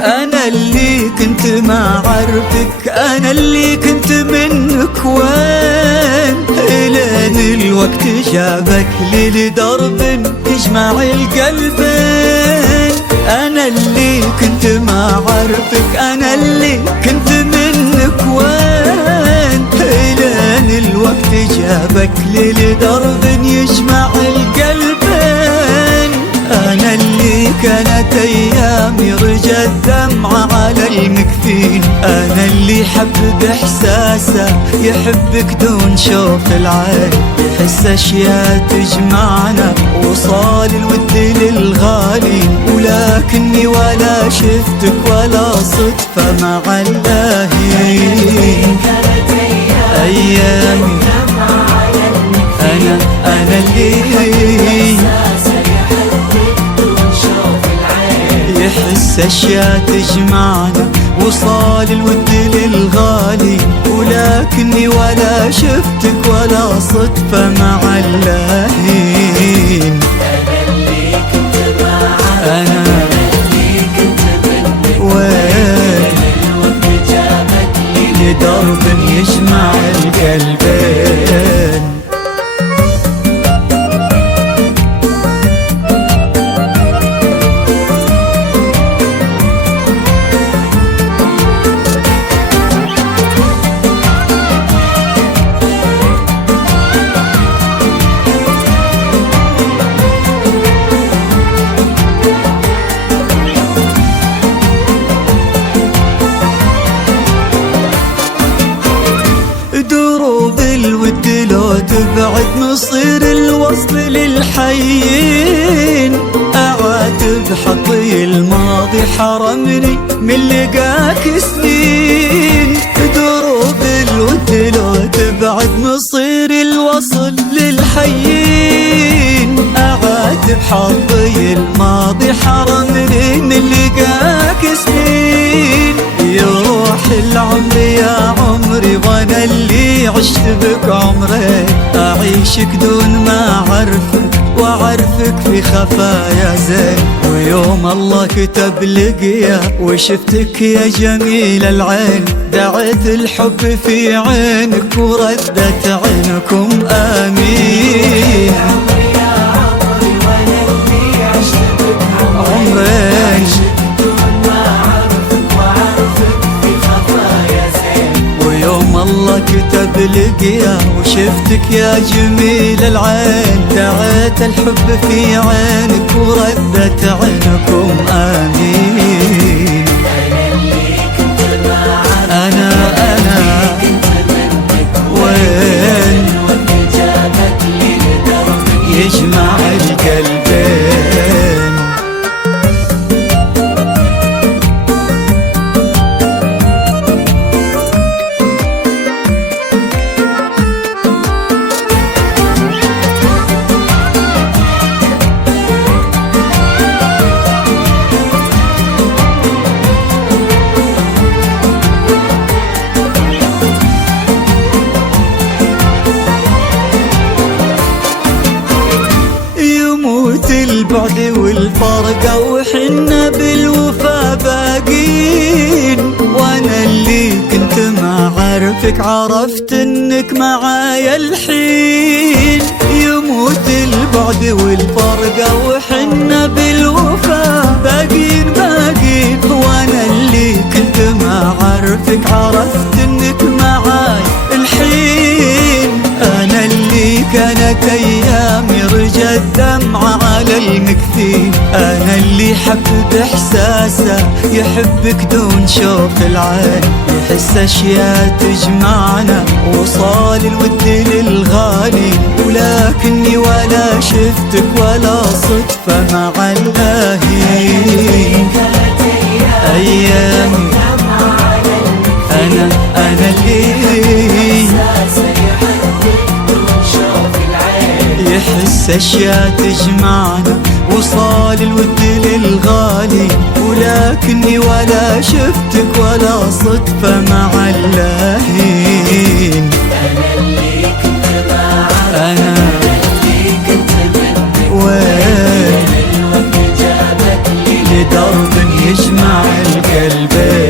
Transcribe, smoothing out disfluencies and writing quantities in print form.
أنا اللي كنت ما عرفك، أنا اللي كنت منك وين، إلين الوقت جابك لي لدرب يجمع القلبين. أنا اللي كنت ما عرفك، أنا اللي كنت منك وين، إلين الوقت جابك لي لدرب يجمع القلبين. أنا اللي كانت أيامي رجى الدمعة على المكفين، أنا اللي حب بإحساسه يحبك دون شوف العين، يحس أشياء تجمعنا وصال الود للغالين، ولكني ولا شفتك ولا صدفة مع اللاهين. أيامي أنا اللي يحس أشياء تجمعنا وصال الود للغالي، ولكني ولا شفتك ولا صدفة مع اللاهين. أنا اللي كنت منك وين، لدرب يجمع القلبين. دروب الود لو تبعد نصير الوصل للحيين، أعاتب حظي الماضي حرمني من لقاك سنين. دروب الود لو تبعد نصير الوصل للحيين، أعاتب حظي الماضي حرمني من لقاك سنين. يروح العمر يا عمري وانا اللي عشت بك عمرين، اعيشك دون ما اعرفك واعرفك في خفايا زين. ويوم الله كتب لقيا وشفتك يا جميل العين، دعيت الحب في عينك وردت عينكم آمين. عمرين الله كتب لقيا وشفتك يا جميل العين، دعيت الحب في عينك وردت عينكم آمين. أنا وين يجمع القلبين. البعد والفرقة وحنا بالوفا باقين، وانا اللي كنت ما عارفك عرفت انك معايا الحين. يموت البعد والفرقة وحنا بالوفا باقين، وانا اللي كنت ما عارفك عرفت انك معايا الحين. انا اللي كانت ايامي رجى الدمعة على المكفين، أنا اللي حب بإحساسه يحبك دون شوف العين، يحس أشياء تجمعنا وصال الود للغالي، ولكني ولا شفتك ولا صدفة مع اللاهين. أيامي أنا اللي يحس أشياء تجمعنا وصال الود للغالي، ولكني ولا شفتك ولا صدفة مع اللاهين. أنا وين لدرب يجمع القلبين. قلبي